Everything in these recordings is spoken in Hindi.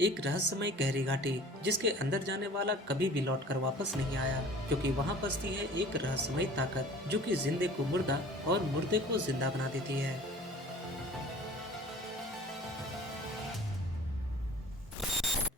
एक रहस्यमय गहरी घाटी जिसके अंदर जाने वाला कभी भी लौटकर वापस नहीं आया, क्योंकि वहां बसती है एक रहस्यमय ताकत जो कि जिंदे को मुर्दा और मुर्दे को जिंदा बना देती है।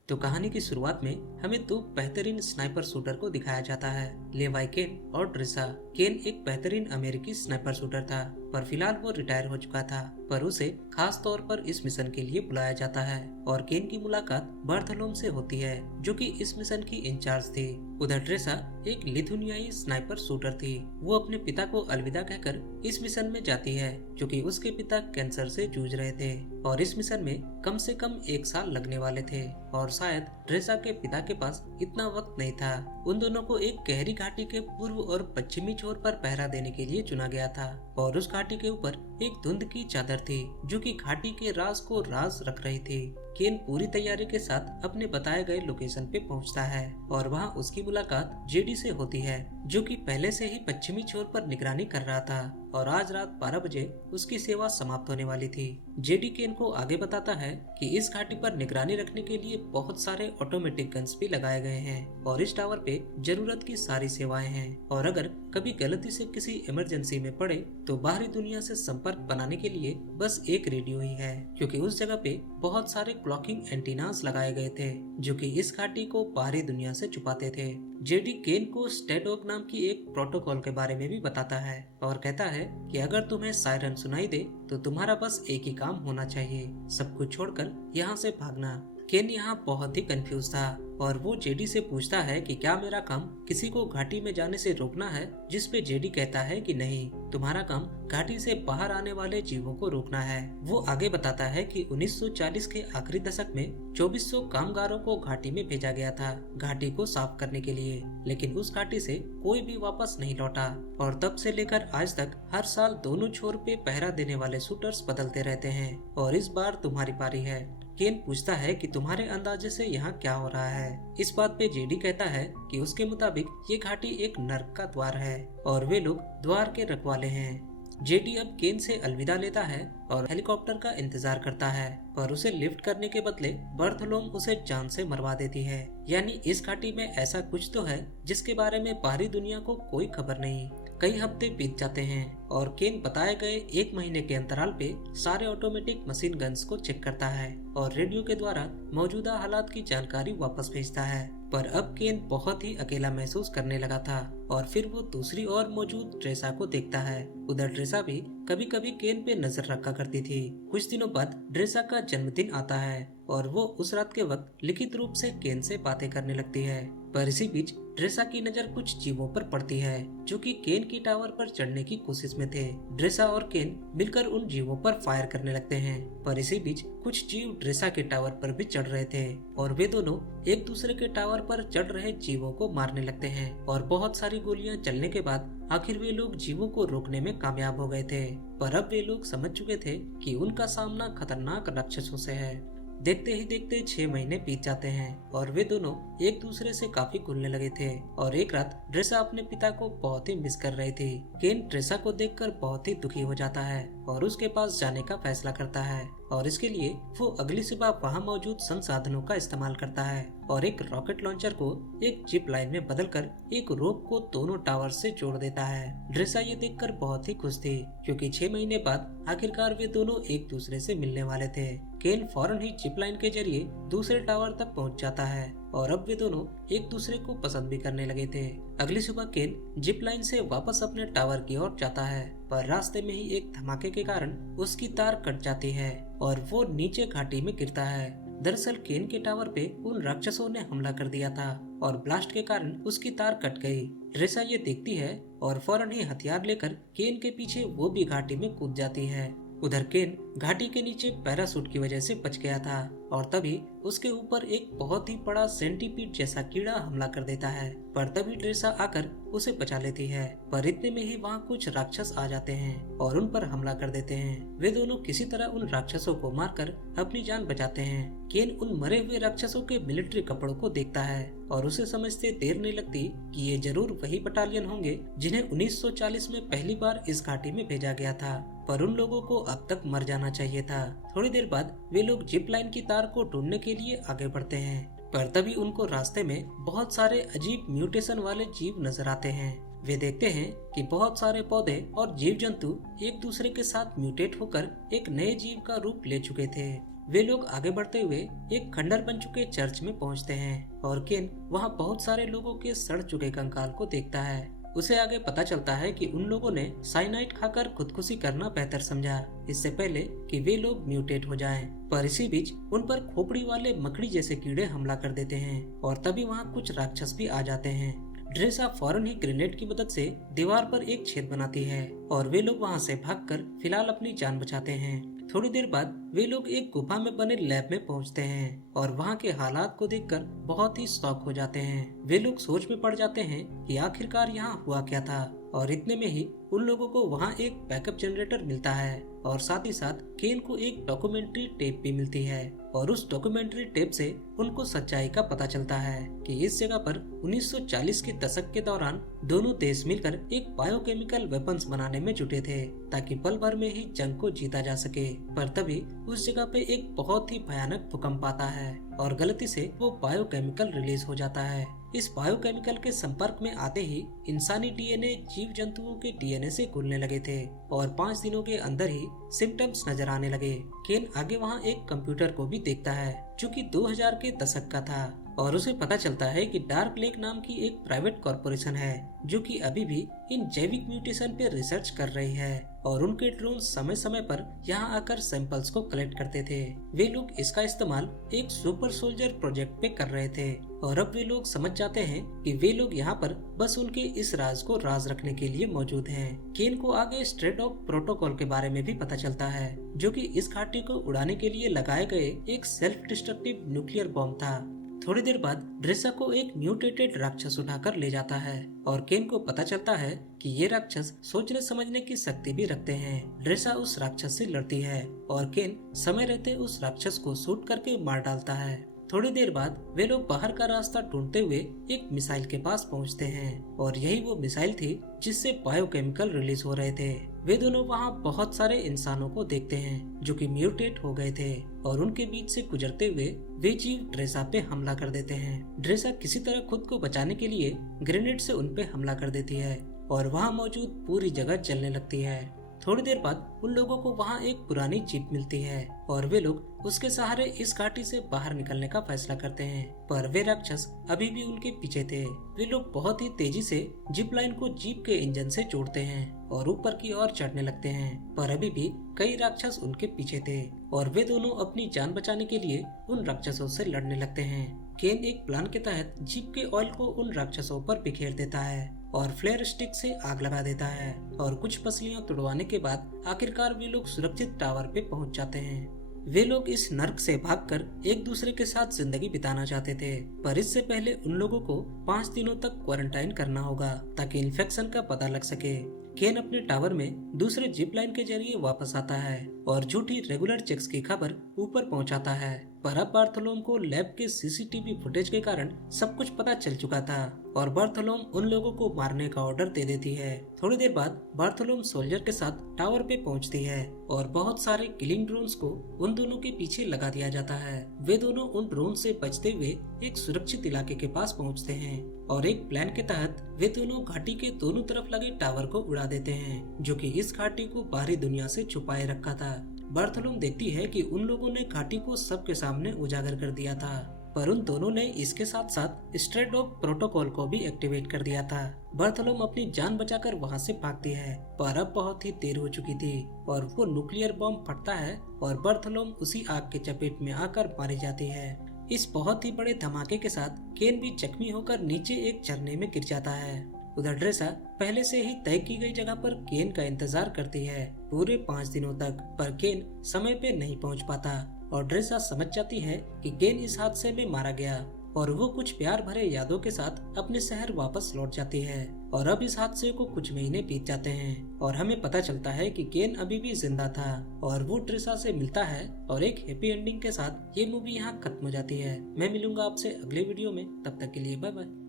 तो कहानी की शुरुआत में हमें दो बेहतरीन स्नाइपर शूटर को दिखाया जाता है, लेवाई केन और ड्रेसा। केन एक बेहतरीन अमेरिकी स्नाइपर शूटर था, पर फिलहाल वो रिटायर हो चुका था, पर उसे खास तौर पर इस मिशन के लिए बुलाया जाता है और केन की मुलाकात बार्थलोम से होती है, जो कि इस मिशन की इंचार्ज थी। उधर ड्रेसा एक लिथुनियाई स्नाइपर शूटर थी। वो अपने पिता को अलविदा कहकर इस मिशन में जाती है, क्योंकि उसके पिता कैंसर से जूझ रहे थे और इस मिशन में कम से कम 1 साल लगने वाले थे और शायद ड्रेसा के पिता के पास इतना वक्त नहीं था। उन दोनों को एक गहरी घाटी के पूर्व और पश्चिमी छोर पर पहरा देने के लिए चुना गया था और उस घाटी के ऊपर एक धुंध की चादर थी जो कि घाटी के राज को राज रख रही थी। केन पूरी तैयारी के साथ अपने बताए गए लोकेशन पे पहुंचता है और वहां उसकी मुलाकात जेडी से होती है, जो कि पहले से ही पश्चिमी छोर पर निगरानी कर रहा था और आज रात 12 बजे उसकी सेवा समाप्त होने वाली थी। जेडी केन को आगे बताता है कि इस घाटी पर निगरानी रखने के लिए बहुत सारे ऑटोमेटिक गन्स भी लगाए गए हैं और इस टावर पे जरूरत की सारी सेवाएं हैं और अगर कभी गलती से किसी इमरजेंसी में पड़े तो बाहरी दुनिया से संपर्क बनाने के लिए बस एक रेडियो ही है, क्योंकि उस जगह पे बहुत सारे क्लॉकिंग एंटीनास लगाए गए थे जो कि इस घाटी को बाहरी दुनिया से छुपाते थे। जेडी केन को स्टेडॉग नाम की एक प्रोटोकॉल के बारे में भी बताता है और कहता है कि अगर तुम्हें सायरन सुनाई दे तो तुम्हारा बस एक ही काम होना चाहिए, सब कुछ छोड़कर यहाँ से भागना। केन यहाँ बहुत ही कंफ्यूज था और वो जेडी से पूछता है कि क्या मेरा काम किसी को घाटी में जाने से रोकना है, जिस पे जेडी कहता है कि नहीं, तुम्हारा काम घाटी से बाहर आने वाले जीवों को रोकना है। वो आगे बताता है कि 1940 के आखिरी दशक में 2400 कामगारों को घाटी में भेजा गया था घाटी को साफ करने के लिए, लेकिन उस घाटी से कोई भी वापस नहीं लौटा और तब से लेकर आज तक हर साल दोनों छोर पे पहरा देने वाले शूटर्स बदलते रहते हैं और इस बार तुम्हारी पारी है। केन पूछता है कि तुम्हारे अंदाजे से यहाँ क्या हो रहा है। इस बात पे जेडी कहता है कि उसके मुताबिक ये घाटी एक नर्क का द्वार है और वे लोग द्वार के रखवाले हैं। जेडी अब केन से अलविदा लेता है और हेलीकॉप्टर का इंतजार करता है, पर उसे लिफ्ट करने के बदले बार्थलोम उसे जान से मरवा देती है। यानी इस घाटी में ऐसा कुछ तो है जिसके बारे में बाहरी दुनिया को कोई खबर नहीं। कई हफ्ते बीत जाते हैं और केन बताए गए 1 महीने के अंतराल पे सारे ऑटोमेटिक मशीन गन्स को चेक करता है और रेडियो के द्वारा मौजूदा हालात की जानकारी वापस भेजता है। पर अब केन बहुत ही अकेला महसूस करने लगा था और फिर वो दूसरी ओर मौजूद ड्रेसा को देखता है। उधर ड्रेसा भी कभी कभी केन पे नजर रखा करती थी। कुछ दिनों बाद ड्रेसा का जन्मदिन आता है और वो उस रात के वक्त लिखित रूप से केन से बातें करने लगती है, पर इसी बीच ड्रेसा की नजर कुछ जीवों पर पड़ती है जो कि केन की टावर पर चढ़ने की कोशिश में थे। ड्रेसा और केन मिलकर उन जीवों पर फायर करने लगते हैं, पर इसी बीच कुछ जीव ड्रेसा के टावर पर भी चढ़ रहे थे और वे दोनों एक दूसरे के टावर पर चढ़ रहे जीवों को मारने लगते हैं और बहुत सारी गोलियां चलने के बाद आखिर वे लोग जीवों को रोकने में कामयाब हो गए थे। पर अब वे लोग समझ चुके थे कि उनका सामना खतरनाक राक्षसों से है। देखते ही देखते 6 महीने बीत जाते हैं और वे दोनों एक दूसरे से काफी घुलने लगे थे और एक रात ड्रेसा अपने पिता को बहुत ही मिस कर रही थी। केन ड्रेसा को देखकर बहुत ही दुखी हो जाता है और उसके पास जाने का फैसला करता है और इसके लिए वो अगली सुबह वहाँ मौजूद संसाधनों का इस्तेमाल करता है और एक रॉकेट लॉन्चर को एक जिप लाइन में बदलकर एक रोप को दोनों टावर से जोड़ देता है। ड्रेसा ये देखकर बहुत ही खुश थी, क्योंकि 6 महीने बाद आखिरकार वे दोनों एक दूसरे से मिलने वाले थे। केन फौरन ही जिप लाइन के जरिए दूसरे टावर तक पहुंच जाता है और अब वे दोनों एक दूसरे को पसंद भी करने लगे थे। अगली सुबह केन जिप लाइन से वापस अपने टावर की ओर जाता है, पर रास्ते में ही एक धमाके के कारण उसकी तार कट जाती है और वो नीचे घाटी में गिरता है। दरअसल केन के टावर पे उन राक्षसों ने हमला कर दिया था और ब्लास्ट के कारण उसकी तार कट गई। ड्रेसा ये देखती है और फौरन ही हथियार लेकर केन के पीछे वो भी घाटी में कूद जाती है। उधर केन घाटी के नीचे पैराशूट की वजह से बच गया था और तभी उसके ऊपर एक बहुत ही बड़ा सेंटीपीड जैसा कीड़ा हमला कर देता है, पर तभी ड्रेसा आकर उसे बचा लेती है। पर इतने में ही वहाँ कुछ राक्षस आ जाते हैं और उन पर हमला कर देते हैं। वे दोनों किसी तरह उन राक्षसों को मारकर अपनी जान बचाते हैं। केन उन मरे हुए राक्षसों के मिलिट्री कपड़ों को देखता है और उसे समझते देर नहीं लगती कि ये जरूर वही बटालियन होंगे जिन्हें 1940 में पहली बार इस घाटी में भेजा गया था, पर उन लोगों को अब तक मर जाना जाना चाहिए था। थोड़ी देर बाद वे लोग जिप लाइन की तार को ढूंढने के लिए आगे बढ़ते हैं, पर तभी उनको रास्ते में बहुत सारे अजीब म्यूटेशन वाले जीव नजर आते हैं। वे देखते हैं कि बहुत सारे पौधे और जीव जंतु एक दूसरे के साथ म्यूटेट होकर एक नए जीव का रूप ले चुके थे। वे लोग आगे बढ़ते हुए एक खंडर बन चुके चर्च में पहुंचते हैं और केन वहां बहुत सारे लोगों के सड़ चुके कंकाल को देखता है। उसे आगे पता चलता है कि उन लोगों ने साइनाइड खाकर खुदकुशी करना बेहतर समझा, इससे पहले कि वे लोग म्यूटेट हो जाएं। पर इसी बीच उन पर खोपड़ी वाले मकड़ी जैसे कीड़े हमला कर देते हैं और तभी वहाँ कुछ राक्षस भी आ जाते हैं। ड्रेसा फौरन ही ग्रेनेड की मदद से दीवार पर एक छेद बनाती है और वे लोग वहाँ से भागकर फिलहाल अपनी जान बचाते हैं। थोड़ी देर बाद वे लोग एक गुफा में बने लैब में पहुंचते हैं और वहाँ के हालात को देखकर बहुत ही शॉक हो जाते हैं। वे लोग सोच में पड़ जाते हैं कि आखिरकार यहाँ हुआ क्या था, और इतने में ही उन लोगों को वहाँ एक बैकअप जनरेटर मिलता है और साथ ही साथ केन को एक डॉक्यूमेंट्री टेप भी मिलती है और उस डॉक्यूमेंट्री टेप से उनको सच्चाई का पता चलता है कि इस जगह पर 1940 के दशक के दौरान दोनों देश मिलकर एक बायोकेमिकल वेपन्स बनाने में जुटे थे ताकि पल भर में ही जंग को जीता जा सके। पर तभी उस जगह पे एक बहुत ही भयानक भूकंप आता है और गलती से वो बायोकेमिकल रिलीज हो जाता है। इस बायोकेमिकल के संपर्क में आते ही इंसानी डीएनए जीव जंतुओं के डीएनए से घुलने लगे थे और 5 दिनों के अंदर ही सिम्टम्स नजर आने लगे। केन आगे वहाँ एक कंप्यूटर को भी देखता है जो कि 2000 के दशक का था और उसे पता चलता है कि डार्क लेक नाम की एक प्राइवेट कॉरपोरेशन है जो कि अभी भी इन जैविक म्यूटेशन पे रिसर्च कर रही है और उनके ड्रोन समय समय पर यहाँ आकर सैंपल्स को कलेक्ट करते थे। वे लोग इसका इस्तेमाल एक सुपर सोल्जर प्रोजेक्ट पे कर रहे थे और अब वे लोग समझ जाते हैं कि वे लोग यहाँ पर बस उनके इस राज को राज रखने के लिए मौजूद हैं। केन को आगे स्ट्रेट ऑफ प्रोटोकॉल के बारे में भी पता चलता है जो कि इस घाटी को उड़ाने के लिए लगाए गए एक सेल्फ डिस्ट्रक्टिव न्यूक्लियर बॉम्ब था। थोड़ी देर बाद ड्रेसा को एक म्यूटेटेड राक्षस उठाकर ले जाता है और केन को पता चलता है कि ये राक्षस सोचने समझने की शक्ति भी रखते हैं। ड्रेसा उस राक्षस से लड़ती है और केन समय रहते उस राक्षस को शूट करके मार डालता है। थोड़ी देर बाद वे लोग बाहर का रास्ता ढूंढते हुए एक मिसाइल के पास पहुंचते हैं और यही वो मिसाइल थी जिससे बायोकेमिकल रिलीज हो रहे थे। वे दोनों वहाँ बहुत सारे इंसानों को देखते हैं जो कि म्यूटेट हो गए थे और उनके बीच से गुजरते हुए वे जीव ड्रेसा पे हमला कर देते हैं। ड्रेसा किसी तरह खुद को बचाने के लिए ग्रेनेड से उन पे हमला कर देती है और वहाँ मौजूद पूरी जगह जलने लगती है। थोड़ी देर बाद उन लोगों को वहाँ एक पुरानी जीप मिलती है और वे लोग उसके सहारे इस घाटी से बाहर निकलने का फैसला करते हैं, पर वे राक्षस अभी भी उनके पीछे थे। वे लोग बहुत ही तेजी से जिप लाइन को जीप के इंजन से जोड़ते हैं और ऊपर की ओर चढ़ने लगते हैं, पर अभी भी कई राक्षस उनके पीछे थे और वे दोनों अपनी जान बचाने के लिए उन राक्षसों से लड़ने लगते हैं। केन एक प्लान के तहत जीप के ऑयल को उन राक्षसों पर बिखेर देता है और फ्लेयर स्टिक से आग लगा देता है और कुछ पसलियां तुड़वाने के बाद आखिरकार वे लोग सुरक्षित टावर पे पहुंच जाते हैं। वे लोग इस नर्क से भागकर एक दूसरे के साथ जिंदगी बिताना चाहते थे, पर इससे पहले उन लोगों को 5 दिनों तक क्वारंटाइन करना होगा ताकि इन्फेक्शन का पता लग सके। केन अपने टावर में दूसरे जिप लाइन के जरिए वापस आता है और झूठी रेगुलर चेक्स की खबर ऊपर पहुंचाता है, पर अब बार्थोलोम को लैब के सीसीटीवी फुटेज के कारण सब कुछ पता चल चुका था और बार्थोलोम उन लोगों को मारने का ऑर्डर दे देती है। थोड़ी देर बाद बार्थोलोम सोल्जर के साथ टावर पे पहुंचती है और बहुत सारे किलिंग ड्रोन्स को उन दोनों के पीछे लगा दिया जाता है। वे दोनों उन ड्रोन से बचते हुए एक सुरक्षित इलाके के पास पहुंचते हैं और एक प्लान के तहत वे दोनों घाटी के दोनों तरफ लगे टावर को उड़ा देते हैं जो कि इस घाटी को बाहरी दुनिया से छुपाए रखा था। बार्थोलोम देखती है कि उन लोगों ने घाटी को सबके सामने उजागर कर दिया था, पर उन दोनों ने इसके साथ साथ स्ट्रेट ऑफ प्रोटोकॉल को भी एक्टिवेट कर दिया था। बार्थोलोम अपनी जान बचाकर वहां से भागती है, पर अब बहुत ही देर हो चुकी थी और वो न्यूक्लियर बॉम्ब फटता है और बार्थोलोम उसी आग के चपेट में आकर मारी जाती है। इस बहुत ही बड़े धमाके के साथ केन भी जख्मी होकर नीचे एक झरने में गिर जाता है। उधर ड्रेसा पहले से ही तय की गई जगह पर केन का इंतजार करती है पूरे 5 दिनों तक, पर केन समय पे नहीं पहुंच पाता और ड्रेसा समझ जाती है कि केन इस हादसे में मारा गया और वो कुछ प्यार भरे यादों के साथ अपने शहर वापस लौट जाती है। और अब इस हादसे को कुछ महीने बीत जाते हैं और हमें पता चलता है कि केन अभी भी जिंदा था और वो ड्रेसा से मिलता है और एक हैप्पी एंडिंग के साथ ये मूवी यहाँ खत्म हो जाती है। मैं मिलूंगा आपसे अगले वीडियो में, तब तक के लिए बाय बाय।